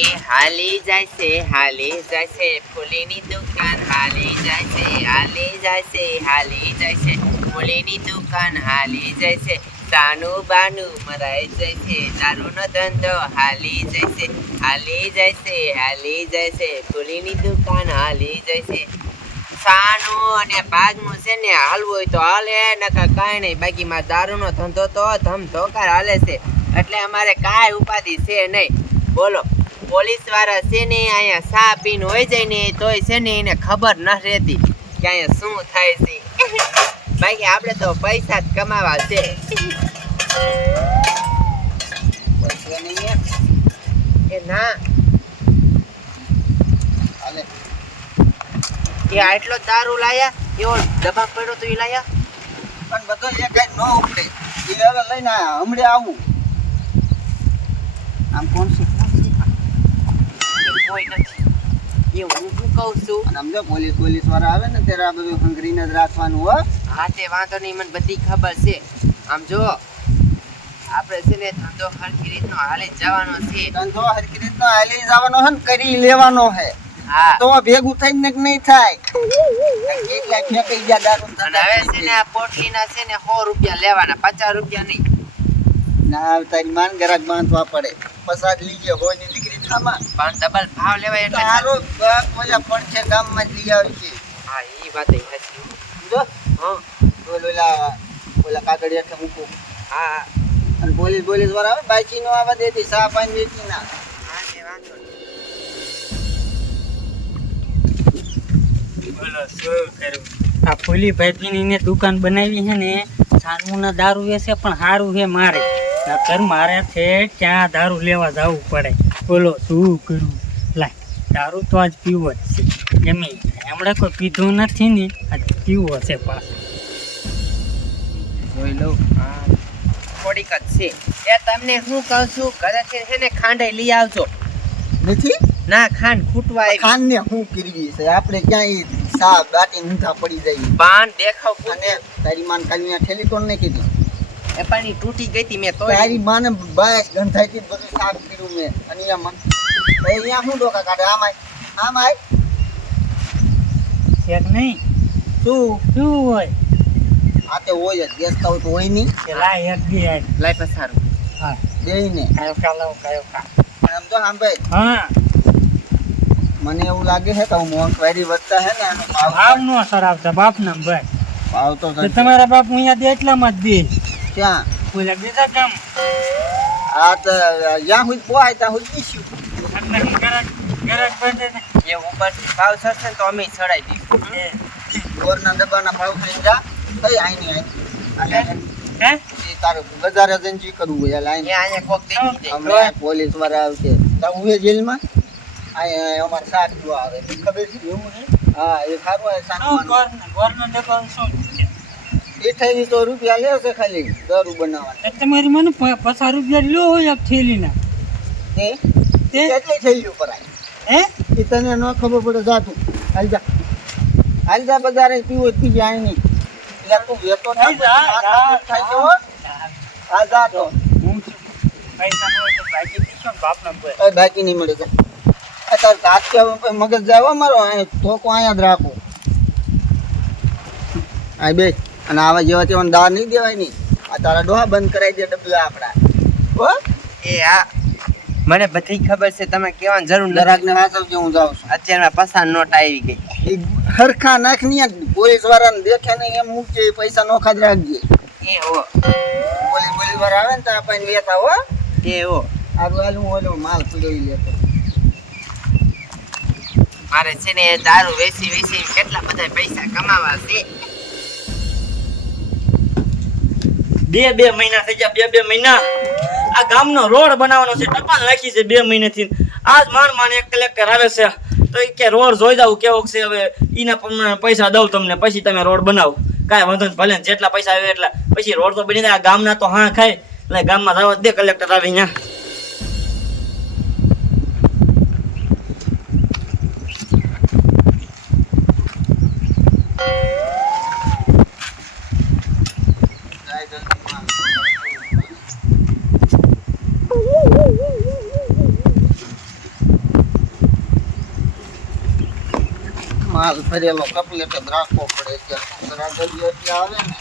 એ હાલી જાય છે ફૂલીની દુકાન હાલી જાય છે ફૂલીની દુકાન હાલી જાય છે સાનું બાનું મરાઈ જાય છે દારૂનો ધંધો હાલી જાય છે ફૂલીની દુકાન હાલી જાય છે સાનું અને ભાગનું છે ને હાલવું હોય તો હાલે નકર કાંઈ નહીં બાકી માં દારૂનો ધંધો તો ધમધોકાર હાલે છે એટલે અમારે કાંઈ ઉપાધિ છે નહીં બોલો પોલીસ વાળા છે ને અહીંયા સા પીને હોય જાય ને તોય છે ને એને ખબર ન રહેતી કે અહીંયા શું થાય છે બાકી આપણે તો પૈસા જ કમાવા છે એ ના એ આટલો દારૂ લાયા એવો ડબ્બા પડ્યો તો એ લાયા પણ બધો એક જ ન ઉપડે એ હવે લઈને આયા હમણે આવું આમ કોણ છે કોઈ નથી એ હું શું કહું છું અને સમજો પોલીસ વાળા આવે ને ત્યારે આ બધું હંગરીને જ રાખવાનું હો હા તે વાંધો નહીં મને બધી ખબર છે આમ જો આપણે છે ને ધંધો હરખી રીતનો હાલી જવાનો છે ધંધો હરખી રીતનો હાલી જવાનો હે ને કરી લેવાનો હે હા તો ભેગું થઈને જ નહીં થાય કેટલા ફેંકાઈ ગયા દારૂ અને હવે છે ને આ પોટલીના છે ને 100 રૂપિયા લેવાના 50 રૂપિયા નહીં ના તારી માન ગરાક બાંધવા પડે પસાદ લીજે હોય ની દીકરી થામા પણ ડબલ ભાવ લેવાય એટલે તારો બાપ ઓલા પડશે ગામમાં જ લઈ આવી છે હા ઈ વાત એ સાચી જો હા ઓલા કાગળિયા કે મૂકો હા અને પોલીસ વાળા આવે બાકી નો આવવા દેતી સા પાણી વેચી ના હા તે વાંધો નહીં બોલો શું કરું આ ફૂલી ભાઈની દુકાન બનાવી છે ને સાનમુના દારૂ વેચે પણ સારું છે મારે નકર મારે છે ત્યાં દારૂ લેવા જવું પડે બોલો શું કરું લાય દારૂ તો આજ પીવો જ છે એમ હમણાં કોઈ પીધું નથી ને આજ પીવો છે પાછો જોઈ લઉં હા થોડીક જ છે એ તમને હું કહું છું ઘરેથી છે ને ખાંડે લઈ આવજો નથી ના ખાંડ ખૂટવા આવી ખાન ને હું કરવી છે આપણે ક્યાંય સા બાટી ઊંધા પડી જાય પાન દેખાવ અને તારી માન કાલી ઠેલી તો નહીં કીધી એ પાણી તૂટી ગઈ હતી મેં તો તારી માને બાય ગંધાઈથી બધું સાફ કર્યું મેં અને અહીંયા અહીંયા શું ડોકા કાઢે આમ આય શેક નહીં શું શું હોય આ તે હોય જ બેસતા હોય તો હોય નહીં કે લાય એક દી આય લાઈ પસારું હા દેઈને કાયો કા લાવ કાયો કા આમ તો આમ ભાઈ હા મને એવું લાગે છે કે હું મોંઘવારી વધતા હે ને આનો ભાવ નો સરાવતા બાપ ના ભાઈ ભાવ તો તો તમારા બાપ અહીંયા દે એટલામાં જ દે ક્યાં બોલે બીજા કામ આ તો જ્યાં હું પોહાય ત્યાં હું દીશું એટલે ગરક બંધે ને એ ઉપરથી ભાવ થશે ને તો અમે ચડાઈ દઈશું ગોરના ડબ્બાના ભાવ થઈ જા કઈ આઈની હે એ તારે બજારે જઈને જી કરવું હોય લાઈન એ અહીંયા કોક દેખી જાય હમણાં પોલીસ વાળા આવશે તો ઉભે જેલમાં આ અમાર સાથ જો આવે ખબર છે એવું છે હા એ સારું આવે સાનું ગોરનો ડબ્બો શું છે 2800 રૂપિયા લેશે ખાલી દારૂ બનાવવાના તમારી મને 50 રૂપિયા લો હોય એક થેલીના તે તે કેટલી થેલી ઉપર આવી હે એ તને ન ખબર પડે જાતું હાલ જા બજારે પીવો પી જાય નહીં એટલે તું વેતો થાય હા જા તો હું પૈસા ન હોય તો બાકી દીશો બાપના ભાઈ કઈ બાકી નહીં મળે અત્યારે તાત કે મગજ જાય મારો ધોકો અહીંયા જ રાખો આ બે અને આવા જેવા તેવા દાળ નહીં દેવાય નહીં આ તારા ડોહા બંધ કરાવી દે ડબલા આપણા હો એ હા મને બધી ખબર છે તમે કહેવાની જરૂર નથી ગ્રાહકને હાસવજે હું જાઉં છું અત્યારમાં પસાર નોટ આવી ગઈ એ હરખા નાખની પોલીસ વાળાને દેખે ને એમ મૂકજે પૈસા નોખા જ રાખજે એ હો પોલીસ વાળા આવે ને તો આપણને લેતા હો એ હો આરું હાલ હું ઓલો માલ પીડોઈ લેતો મારે છે ને દારૂ વેચી કેટલા બધા પૈસા કમાવા છે બે મહિના થઈ ગયા બે મહિના આ ગામનો રોડ બનાવવાનો છે ટપાલ નાખી છે 2 મહિનાથી આજ માન એક કલેક્ટર આવે છે તો એ કે રોડ જોઈ જાવ કેવો છે હવે ઈના પ્રમાણે પૈસા દઉં તમને પછી તમે રોડ બનાવો કાંઈ વાંધો નહીં ભલે જેટલા પૈસા આવે એટલા પછી રોડ તો બની જાય આ ગામના તો હા ખાય એટલે ગામમાં જવા દે કલેક્ટર આવે અહીંયા માલ ભરેલો કપલેટ જ રાખવો પડે છે રાગડીઓ એટલે આવે ને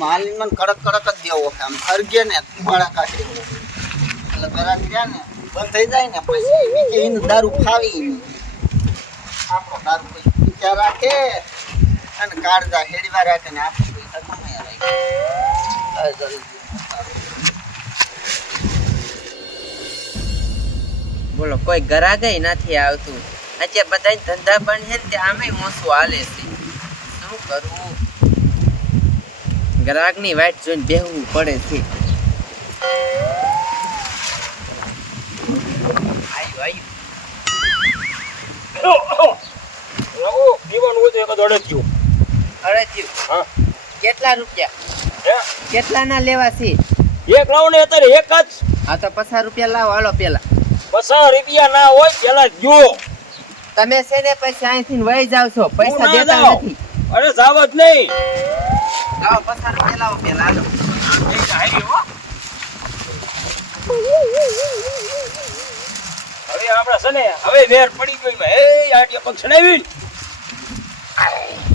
માલ મને કડક કડક જ દેવો કે આમ હરગે ને ધુમાડા કાઢી દેવો એટલે ઘરાક ગયા ને બંધ થઈ જાય ને પછી બીજે એને દારૂ ફાવી નહીં આપણો દારૂ પછી પીછા રાખે અને કાળજા હેડવા રાખે ને આપણે પૈસા કમાયા રાખે બોલો કોઈ ગરાગય નથી આવતું અત્યારે બધા ધંધા બંધ છે ને તે આમે મોસું હાલે છે શું કરવું ગ્રાહકની વાટ જોઈને બેહવું પડે છે પીવાનું હોય તો એક જ અડચ્યું. હા. કેટલા રૂપિયા કેટલા ના લેવા છે એક લાવો ને અત્યારે એક જ. આ તો 50 રૂપિયા લાવો હાલો પેલા 50 રૂપિયા ના હોય પેલા જો તમે છે ને પછી અહીંથી વહી જાવ છો પૈસા હું ના દેતા જાઉં. નથી અરે જાવ જ નહીં. લાવો 50 રૂપિયા લાવો પેલા હાલો હવે આપડા છે ને હવે વેર પડી ગઈ માં એ આટિયા પગ છડાવી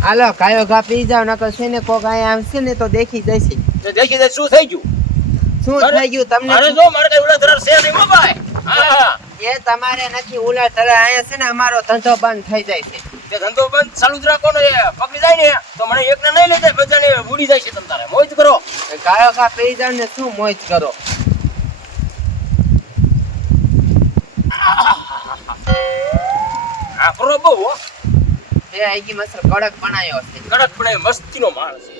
હાલો કાયો ઘા પી જાવ નકર છે ને કોક અહીંયા આવશે ને તો દેખી જશે તો દેખી દે શું થઈ ગયું. શું થઈ ગયું તમને અરે જો મારે કઈ ઉલા ધરાર છે નહીં હો ભાઈ. હા એ તમારે નથી ઉલા તળે અહીંયા છે ને અમારો ધંધો બંધ થઈ જાય છે તે ધંધો બંધ ચાલુ જ રાખો ને પકડી જાય ને તો મને એકને નહીં લેતા બધાને ઉડી જાય છે તમ તારે મોજ કરો. કાયો ઘા પી જાવ ને શું મોજ કરો આ કરો બહુ હો. એ આઈકી મસર કડક બનાયો છે કડક પડે મસ્તીનો માણસ છે.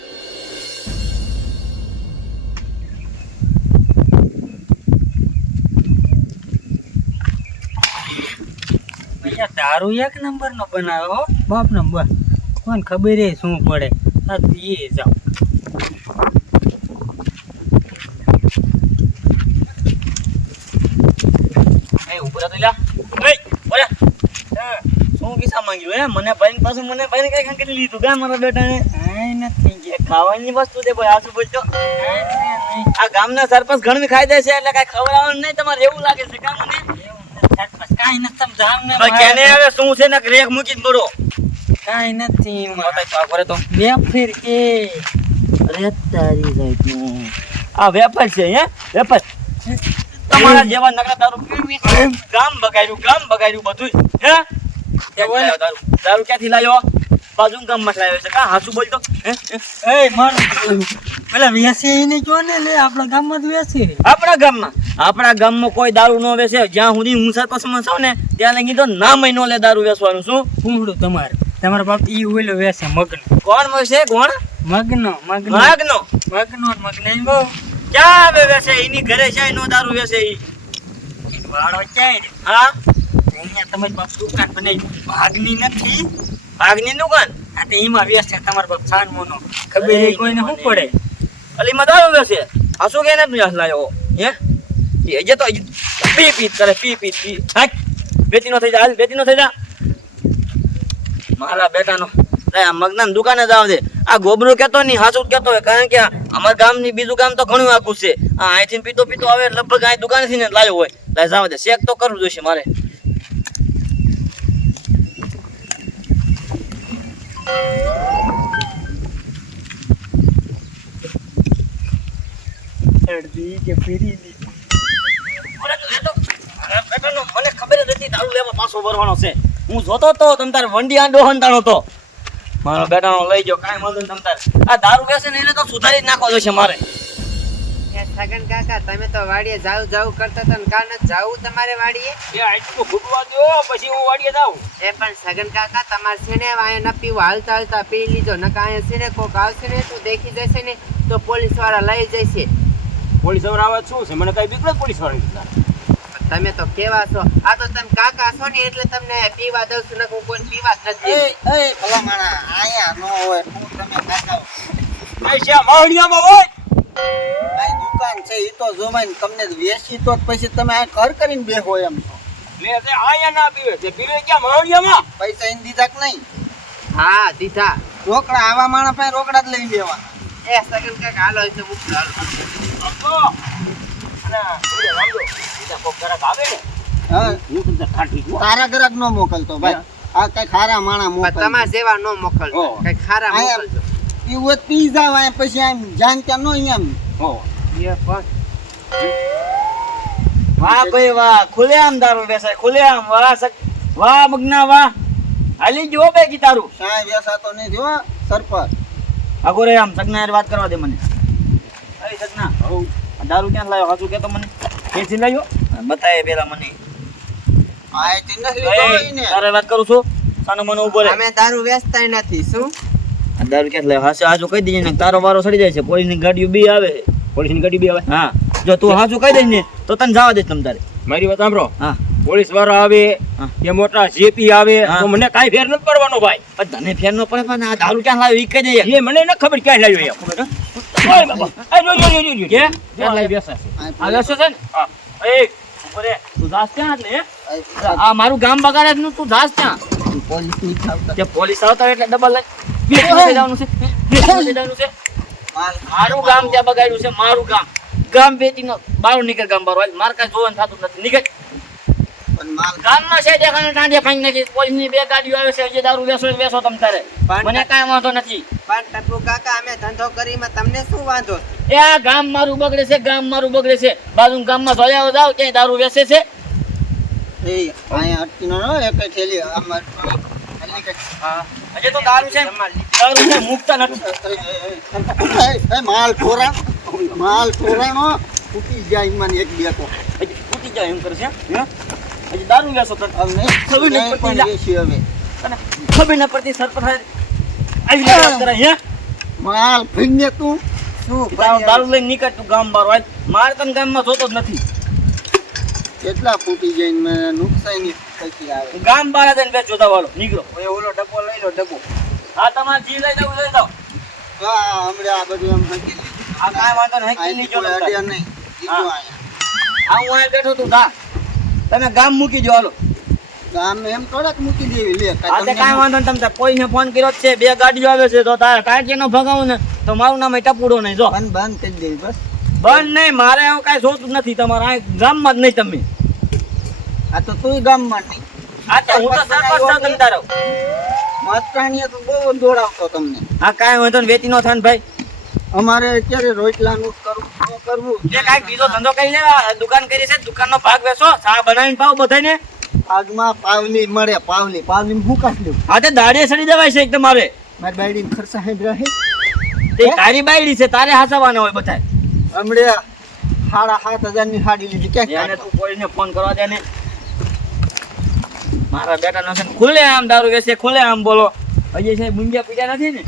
અહીંયા દારૂ એક નંબર નો બનાવ્યો બાપ નંબર કોણ ખબર એ શું પડે આ પીએ જાવ એ ઉપર તો લ્યા એ ઓયા શું કિસ્સા માંગ્યું હે મને ભાઈ પાછું મને ભાઈને કઈ ખાંકી લીધું કા મારા બેટાને આય નથી એ ખાવાની વસ્તુ દે ભાઈ આસુ બોલતો આ ગામના સરપંચ ઘણવી ખાઈ દે છે એટલે કઈ ખવડાવવાનું નહીં તમારે એવું લાગે છે કા મને કાંઈ નથી સમજાવ ને ભાઈ કેને હવે શું છે ને રેક મૂકીને બોલો કાંઈ નથી બતાય તો આ કરે તો બે ફેર કે અરે તારી જાતનું આ વેપાર છે હે વેપાર તમારા જેવા નકરા દારૂ પીવી ગામ બગાડ્યું બધું હે દારૂ ક્યાંથી લાવ્યો બાજુ ગામમાં લાવ્યો છે કા હાસુ બોલતો હે એ માર પેલા વેસે એને જો ને લે આપણા ગામમાં જ વેસે આપણા ગામમાં કોઈ દારૂ ન વેચે જ્યાં સુધી હું સરપંચમાં છું ને ત્યાં લગી તો ના મહિનો લે દારૂ વેચવાનું શું પૂંગડું તમારા બાપ ઈ ઓલો વેસે મગનો કોણ વેચે કોણ મગનો ઈ બહુ ક્યાં આવે વેચે એની ઘરે છે એનો દારૂ વેચે ઈ વાળો ક્યાં રે હા અહીંયા તમારી બાપ દુકાન બનાવી ભાગની નથી ભાગની દુકાન આ તો એમાં વેસે તમારા બાપ સાનમોનો ખબર એ કોઈને શું પડે અલીમાં દારૂ વેચે આ શું કે નથી લાવ્યો હે એ જે તો પી કરે હાક બેટી નો થઈ જા મારા બેટાનો આ મગનાન દુકાને જાવ દે આ ગોબરું કેતો નહીં હાસુ કેતો હોય કારણ કે અમાર ગામની બીજું ગામ તો ઘણું આખું છે આ અહીંથી પીતો આવે લગભગ આ દુકાનેથી ને લાવ્યો હોય લાય જાવ દે શેક તો કરવું જોઈશે મારે અડધી કે ફેરી મને ખબર જ હતી દારૂ લેવા પાછો ભરવાનો છે હું જોતો તો તમ તારે વંડી આંડો હંતાણો તો મારો બેટાનો લઈ ગયો કાંઈ વાંધો નહીં તમ તારે આ દારૂ બેસે ને એને તો સુધારી જ નાખવો જોઈશે મારે સગન કાકા તમે તો વાડીએ જાવ કરતા હતા ને કાન જાવું તમારે વાડીએ એ આટલું ફૂટવા દો પછી હું વાડીએ જાઉં એ પણ સગન કાકા તમારે છે ને વાય ન પીવું હાલતા પી લીધો નકા અહીંયા છે ને કોક આવશે ને તો દેખી જશે ને તો પોલીસ વાળા લઈ જશે પોલીસ વાળા આવે શું છે મને કઈ બીક પોલીસ વાળા તમે તો કેવા છો આ તો તમે કાકા છો ને એટલે તમને પીવા દઉં છું નકર હું કોઈ પીવા જ નથી એ ભલા માણા આયા ન હોય હું તમે કાકા પૈસા માહણિયામાં હોય આ દુકાન છે ઈ તો જોવાય ને તમને વેચી તો જ પછી તમે આ ઘર કરીને બેહો એમ લે તે આયા ના પીવે તે પીવે ક્યાં માહણિયામાં પૈસા એને દીધા કે નહીં હા દીધા રોકડા આવા માણા પાસે રોકડા જ લઈ લેવાના એ સગન કાકા હાલો એટલે મૂકી હાલો અને રામજો બીજા કોક ગ્રાહક આવે ને હા હું તમને ખાટી છું. તારા ગ્રાહક નો મોકલતો ભાઈ આ કઈ ખારા માણા પણ મોકલ તમારા જેવા નો મોકલજો ઓહ. કઈ ખારા આયા મોકલજો પીવું હોય તો પી જાવ આયા પછી આમ જાન ત્યાં નો એમ હો. એ પણ વાહ ભાઈ વાહ ખુલ્લેઆમ દારૂ વેચાય ખુલ્લેઆમ વાહ વાહ મગના વાહ હાલી જો બે કી તારું સાહેબ એસા તો નહીં થયો સરપંચ આગો રે આમ સગના યાર વાત કરવા દે મને અરે સગના હો. આ દારૂ ક્યાં લાવ્યો હાચું કે તો મને ક્યાંથી લાવ્યો બતાય પેલા મને આ તે નથી લીધો ઈ ને તારે વાત કરું છું સાનો મને ઉભો રે અમે દારૂ વેચતાય નથી શું આ દારૂ ક્યાં લાવ્યો હાચું હાચું કહી દેજે ને તારો વારો સડી જાય છે પોલીસની ગાડીઓ બી આવે પોલીસની ગાડી બી આવે. હા જો તું હાચું કહી દેજે ને તો તને જવા દે તમ તારે મારી વાત સાંભળો. હા પોલીસ વાળા આવે હા. કે મોટા જેપી આવે હા. તો મને કાંઈ ફેર નથી પડવાનો ભાઈ. પણ તને ફેર નો પડે પણ આ દારૂ ક્યાં લાવ્યો ઈ કહી દે એ મને ન ખબર ક્યાં લાવ્યો એમ. ખબર હે? ઓય બાબા. આ જો જો જો જો, જો. કે? ક્યાં લાવી બેસે છે? આ લેશો છે ને હા. એ ઉભો રે તું જાસ ક્યાં એટલે હે? આ આ મારું ગામ બગાડે છે ને તું જાસ ક્યાં પોલીસ ની થાવતા કે પોલીસ આવતા હોય એટલે ડબલ લઈ જવાનું છે જવાનું છે મારું ગામ ત્યાં બગાડ્યું છે મારું ગામ વેચીનો બારો નીકળ ગામ બારો માર કાંઈ જોવાનું થતું નથી નીકળ પણ માલ ગામમાં છે દેખાને ટાંડે ફાઈન નાખી પોલીસની બે ગાડીઓ આવે છે જે દારૂ વેચો એ વેચો તમ તારે મને કાંઈ વાંધો નથી પણ ટપુ કાકા અમે ધંધો કરીમાં તમને શું વાંધો એ આ ગામ મારું બગડે છે ગામ મારું બગડે છે બાજુ ગામમાં જોયા જાવ ક્યાંય દારૂ વેચે છે એ આયા અટકી નો એક થેલી આમાં હલી કે હજી તો દારૂ છે દારૂ છે મુકતા નથી એ માલ થોરાનો ફૂટી જાય મને એક બે તો હજી ફૂટી જાય એમ કરે છે હે? હજી દારૂ વેચો તને હવે ખબર નથી નહીં પડતી પણ લા. વેચી હવે તને ખબર ન પડતી સરપંચ આવી રીતે વાત કરે હે માલ ફીને તું શું દારૂ લઈને નીકળ તું ગામ બાર હોય મારે તને ગામમાં જોતો જ નથી કેટલા ફૂટી જાય ને મને નુકસાન ની પછી આવે ગામ બાર જઈને વેચ જોતા વાળો નીકળો ઓય ઓલો ડબ્બો લઈ લો ડબ્બો હા તમારે જી લઈ જાવ લઈ જાવ હા હમણાં આ બધું એમ હકી લીધું આ કાંઈ વાંધો નહીં આની નહીં જો કોઈ તમ તારે. અડ્યા નહીં લીધું આયા આ હું અહીં બેઠો તું જા તમે ગામ મૂકી જો હાલો ગામ એમ થોડાક મૂકી દેવી લે આ તે કાંઈ વાંધો નહીં તમ તારે કોઈને ફોન કર્યો જ છે બે ગાડીઓ આવે છે તો તારે કાંઈ ભગાવું ને તો મારું નામ ટપુડો નહીં જો બંધ કરી દેવી બસ બંધ નહીં મારે એવું કાંઈ જોતું જ નથી તમારે આ ગામમાં જ નહીં તમે આ તો તું ગામમાં નહીં આ તો હું તો સરપંચ છું તમ તારો મતરાણીએ તો બહુ દોડાવતો તમને આ કાંઈ વાંધો નહીં વેચી નો થાય ને ભાઈ અમારે અત્યારે રોટલાનું કરવું તે કાંઈક બીજો ધંધો કરી લે આ દુકાન કરી છે દુકાનનો ભાગ વેચો ચા બનાવીને પાવ બધાને આગમાં પાવલી મળે પાવલી હું કાઢ લેવું હા તે દાડીએ સડી દેવાય છે એક તમારે મારી બાયડી ખર્ચા હેડ રહે તે તારી બાયડી છે તારે હાસવાના હોય બધા હમણે 7,500 ની સાડી લીધી ક્યાં એને કાઢો? તું કોઈને ફોન કરવા દે ને મારા બેટા નો છે ને ખુલ્લે આમ દારૂ વેચે ખુલ્લે આમ બોલો હજી છે મુંજિયા પીડ્યા નથી ને